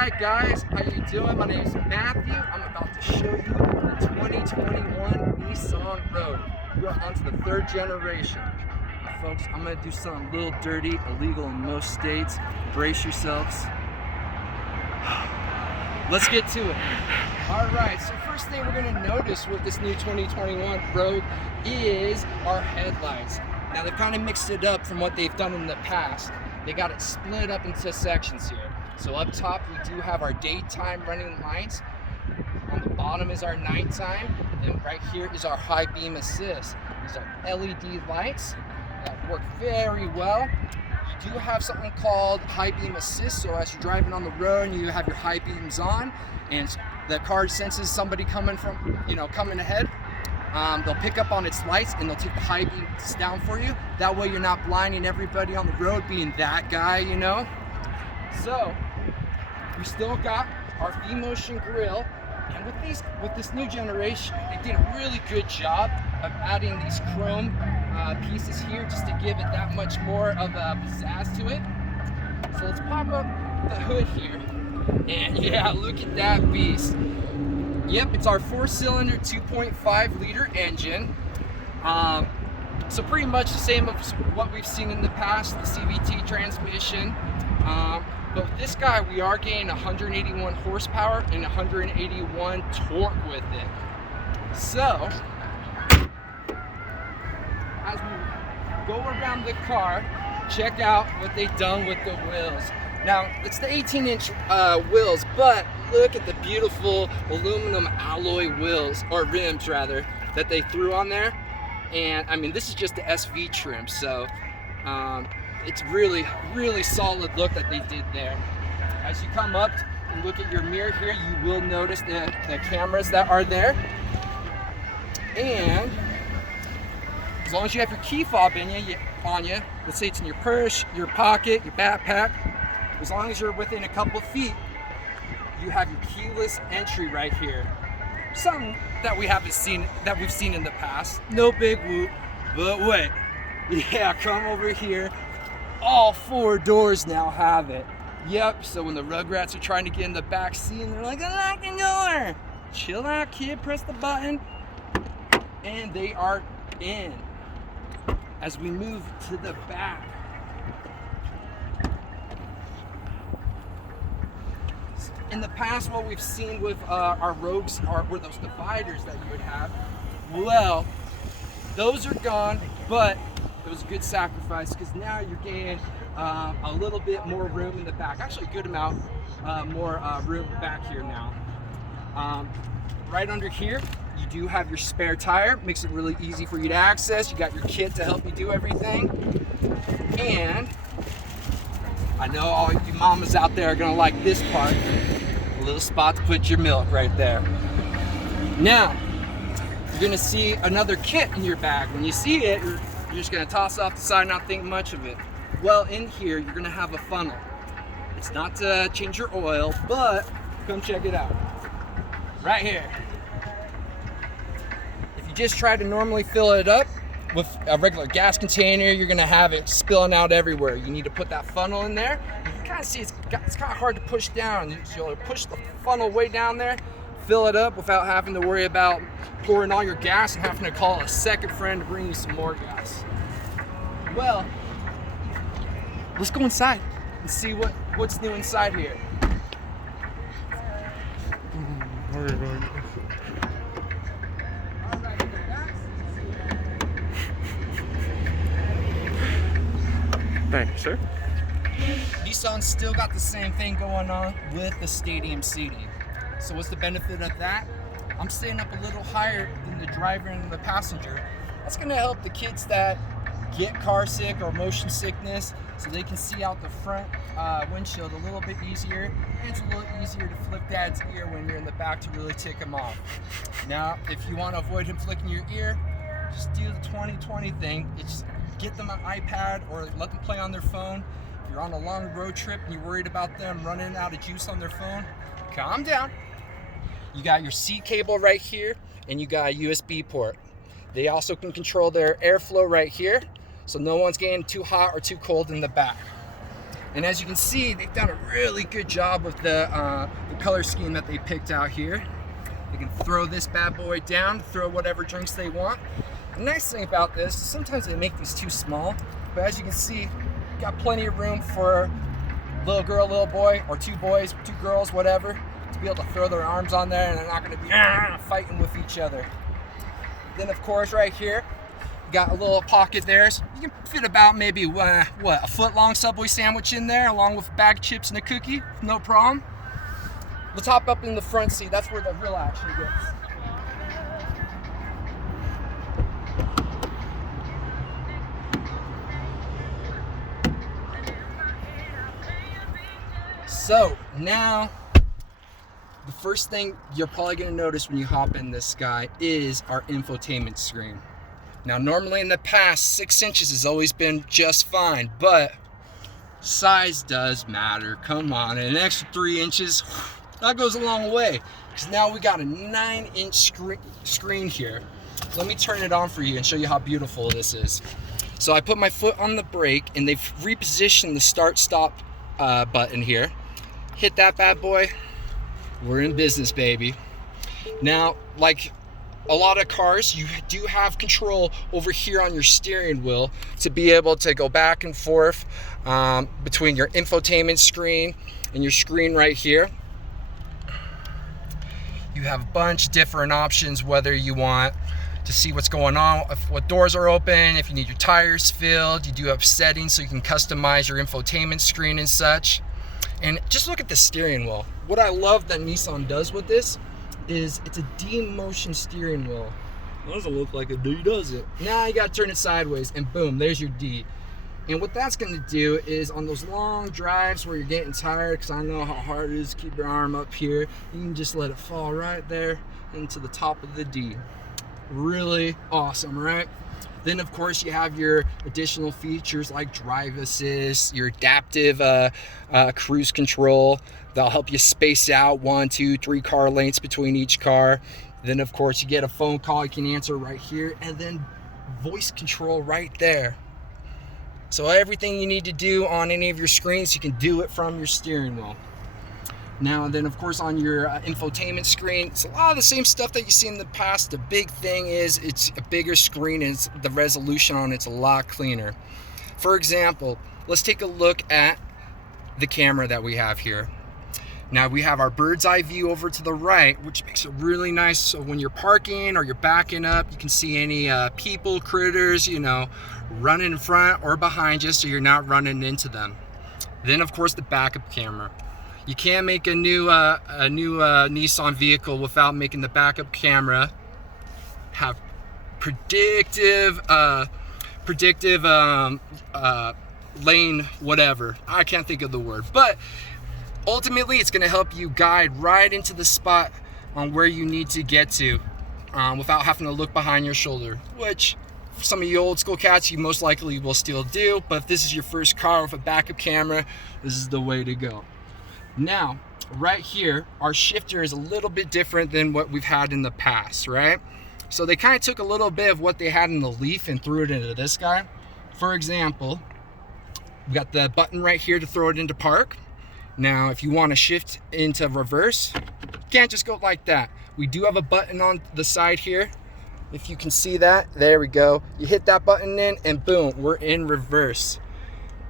Alright guys, how you doing? My name is Matthew. I'm about to show you the 2021 Nissan Rogue. We're onto the third generation. Folks, I'm going to do something a little dirty, illegal in most states. Brace yourselves. Let's get to it. Alright, so first thing we're going to notice with this new 2021 Rogue is our headlights. Now they've kind of mixed it up from what they've done in the past. They got it split up into sections here. So up top we do have our daytime running lights. On the bottom is our nighttime, and right here is our high beam assist. These are LED lights that work very well. You do have something called high beam assist, so as you're driving on the road and you have your high beams on and the car senses somebody coming ahead, they'll pick up on its lights and they'll take the high beams down for you. That way you're not blinding everybody on the road being that guy, you know. So we still got our V-Motion grille, and with this new generation, they did a really good job of adding these chrome pieces here just to give it that much more of a pizzazz to it. So let's pop up the hood here, and yeah, look at that beast. Yep, it's our 4-cylinder 2.5 liter engine. So pretty much the same as what we've seen in the past, the CVT transmission. But with this guy, we are gaining 181 horsepower and 181 torque with it. So, as we go around the car, check out what they've done with the wheels. Now, it's the 18-inch wheels, but look at the beautiful aluminum alloy wheels, or rims rather, that they threw on there. And I mean, this is just the SV trim, so it's really solid look that they did there. As you come up and look at your mirror here, you will notice the cameras that are there. And as long as you have your key fob on you, let's say it's in your purse, your pocket, your backpack, as long as you're within a couple of feet, you have your keyless entry right here. Something that we've seen in the past. No big whoop, but wait. Yeah, come over here. All 4 doors now have it. Yep, so when the Rugrats are trying to get in the back seat and they're like, unlock the door. Chill out, kid, press the button. And they are in. As we move to the back, in the past, what we've seen with our Rogues were those dividers that you would have. Well, those are gone, but it was a good sacrifice because now you're getting a little bit more room in the back. Actually, a good amount more room back here now. Right under here, you do have your spare tire. Makes it really easy for you to access. You got your kit to help you do everything. And I know all you mamas out there are gonna like this part. A little spot to put your milk right there. Now, you're gonna see another kit in your bag. When you see it, you're just gonna toss it off the side and not think much of it. Well, in here, you're gonna have a funnel. It's not to change your oil, but come check it out. Right here. If you just try to normally fill it up with a regular gas container, you're gonna have it spilling out everywhere. You need to put that funnel in there. You can kind of see it's kind of hard to push down. You'll push the funnel way down there, fill it up without having to worry about pouring all your gas and having to call a second friend to bring you some more gas. Well, let's go inside and see what's new inside here. Thank you, sir. Nissan's still got the same thing going on with the stadium seating. So what's the benefit of that? I'm staying up a little higher than the driver and the passenger. That's gonna help the kids that get car sick or motion sickness, so they can see out the front windshield a little bit easier, and it's a little easier to flick dad's ear when you're in the back to really tick him off. Now, if you want to avoid him flicking your ear, just do the 20/20 thing. It's get them an iPad or let them play on their phone. If you're on a long road trip and you're worried about them running out of juice on their phone, calm down. You got your C cable right here, and you got a USB port. They also can control their airflow right here, so no one's getting too hot or too cold in the back. And as you can see, they've done a really good job with the color scheme that they picked out here. They can throw this bad boy down, throw whatever drinks they want. The nice thing about this is sometimes they make these too small, but as you can see, got plenty of room for little girl, little boy, or two boys, two girls, whatever, to be able to throw their arms on there and they're not going to be fighting with each other. Then of course right here, you got a little pocket there. So you can fit about maybe, a foot long Subway sandwich in there along with a bag of chips and a cookie, no problem. Let's hop up in the front seat. That's where the real action gets. So now, the first thing you're probably going to notice when you hop in this guy is our infotainment screen. Now normally in the past, 6 inches has always been just fine, but size does matter. Come on, an extra 3 inches, that goes a long way. Because now we got a 9-inch screen here. Let me turn it on for you and show you how beautiful this is. So I put my foot on the brake and they've repositioned the start-stop button here. Hit that bad boy, we're in business, baby. Now, like a lot of cars, you do have control over here on your steering wheel to be able to go back and forth between your infotainment screen and your screen right here. You have a bunch of different options, whether you want to see what's going on, what doors are open, if you need your tires filled. You do have settings so you can customize your infotainment screen and such. And just look at the steering wheel. What I love that Nissan does with this is it's a D-motion steering wheel. It doesn't look like a D, does it? Now you gotta turn it sideways and boom, there's your D. And what that's gonna do is on those long drives where you're getting tired, because I know how hard it is to keep your arm up here, you can just let it fall right there into the top of the D. Really awesome, right? Then of course you have your additional features like drive assist, your adaptive cruise control. That'll help you space out 1, 2, 3 car lengths between each car. Then of course you get a phone call you can answer right here, and then voice control right there. So everything you need to do on any of your screens, you can do it from your steering wheel. Now then of course on your infotainment screen, it's a lot of the same stuff that you see in the past. The big thing is it's a bigger screen and the resolution on it's a lot cleaner. For example, let's take a look at the camera that we have here. Now we have our bird's eye view over to the right, which makes it really nice. So when you're parking or you're backing up, you can see any people, critters, running in front or behind you so you're not running into them. Then of course the backup camera. You can't make a new Nissan vehicle without making the backup camera have predictive lane whatever. I can't think of the word, but ultimately it's going to help you guide right into the spot on where you need to get to without having to look behind your shoulder, which for some of you old school cats you most likely will still do. But if this is your first car with a backup camera, this is the way to go. Now, right here, our shifter is a little bit different than what we've had in the past, right? So they kind of took a little bit of what they had in the Leaf and threw it into this guy. For example, we got the button right here to throw it into park. Now, if you want to shift into reverse, you can't just go like that. We do have a button on the side here. If you can see that, there we go. You hit that button in and boom, we're in reverse.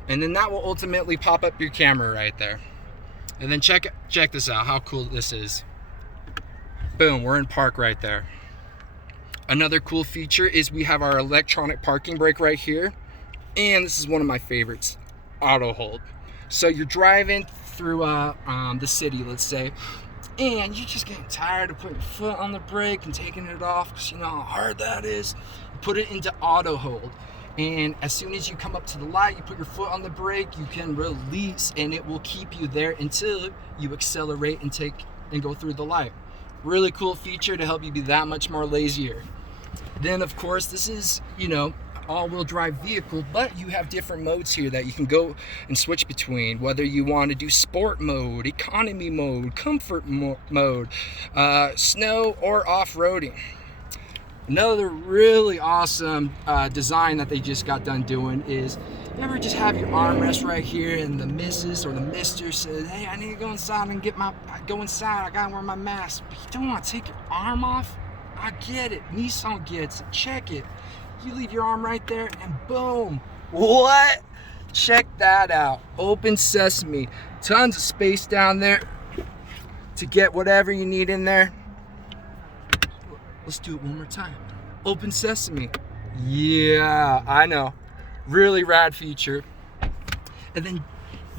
And then that will ultimately pop up your camera right there. And then check this out, how cool this is. Boom, we're in park right there. Another cool feature is we have our electronic parking brake right here. And this is one of my favorites, auto hold. So you're driving through the city, let's say, and you're just getting tired of putting your foot on the brake and taking it off because you know how hard that is. You put it into auto hold. And as soon as you come up to the light, you put your foot on the brake, you can release, and it will keep you there until you accelerate and go through the light. Really cool feature to help you be that much more lazier. Then of course, this is, all-wheel drive vehicle, but you have different modes here that you can go and switch between, whether you want to do sport mode, economy mode, comfort mode, snow or off-roading. Another really awesome design that they just got done doing is You ever just have your armrest right here and the missus or the mister says, hey, I need to go inside and I gotta wear my mask. But you don't want to take your arm off? I get it. Nissan gets it. Check it. You leave your arm right there and boom. What? Check that out. Open sesame. Tons of space down there to get whatever you need in there. Let's do it one more time. Open sesame. Yeah, I know. Really rad feature. And then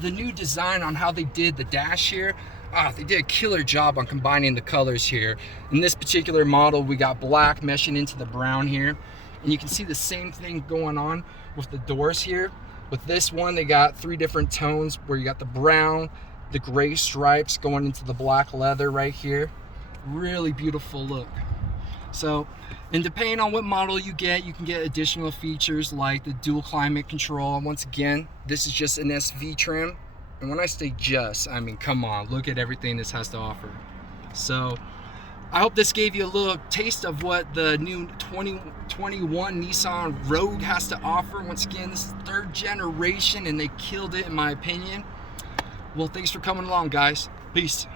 the new design on how they did the dash here, they did a killer job on combining the colors here. In this particular model, we got black meshing into the brown here. And you can see the same thing going on with the doors here. With this one, they got 3 different tones where you got the brown, the gray stripes going into the black leather right here. Really beautiful look. So, and depending on what model you can get additional features like the dual climate control. Once again, this is just an SV trim. And when I say just, I mean, come on, look at everything this has to offer. So, I hope this gave you a little taste of what the new 2021 Nissan Rogue has to offer. Once again, this is 3rd generation and they killed it in my opinion. Well, thanks for coming along, guys. Peace.